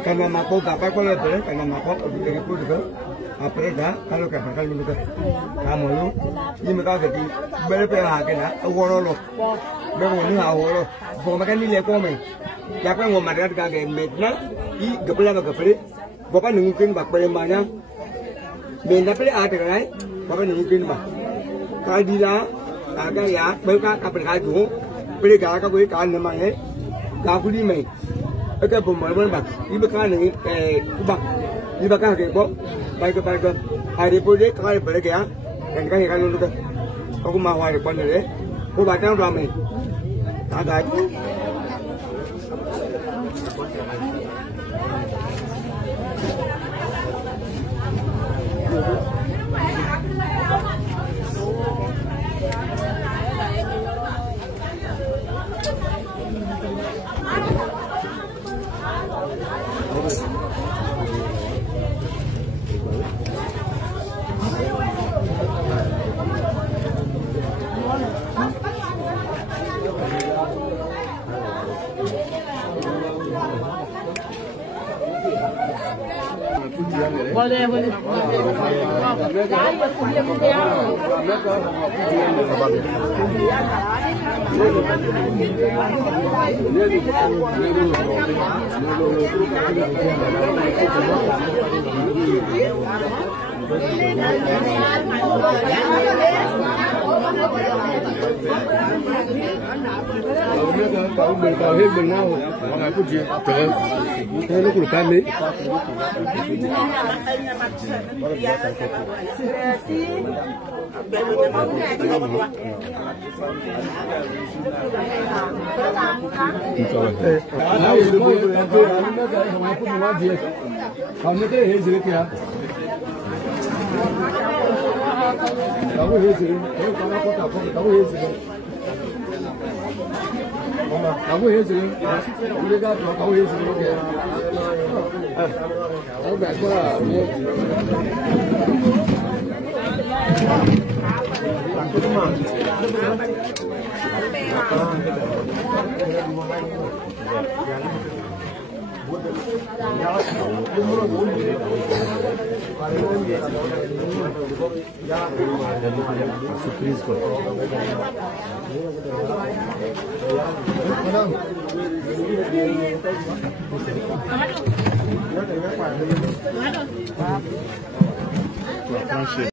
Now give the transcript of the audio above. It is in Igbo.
Karena mako bapak kalau boleh karena mako dari pun juga apa ya kalau kapal juga kamu lu ini mereka jadi berapa kena awalnya berapa ni awalnya bukan ni lekor me siapa yang mau makan kagak medna I gapla bapak nungguin bapak perempuannya medna pele ada kan bapak nungguin bak kalau dia kagak ya mereka kapal kaju pele kagak boleh kan namanya kapuli me cái vùng mới bạc, ini bukan ini kubak, ini bukan kayak bok, baik hari pun kali balik ya, dan kan dulu kan, aku mau hari pun deh, aku baca ramai, ada. Boleh. Kalau hết bên nào, orang aku dia, kalau lu kulit kami. Kamu hezi, boleh kan? Kamu hezi okey. Aku baca. Aku tu mah. Surprise kau. Madam.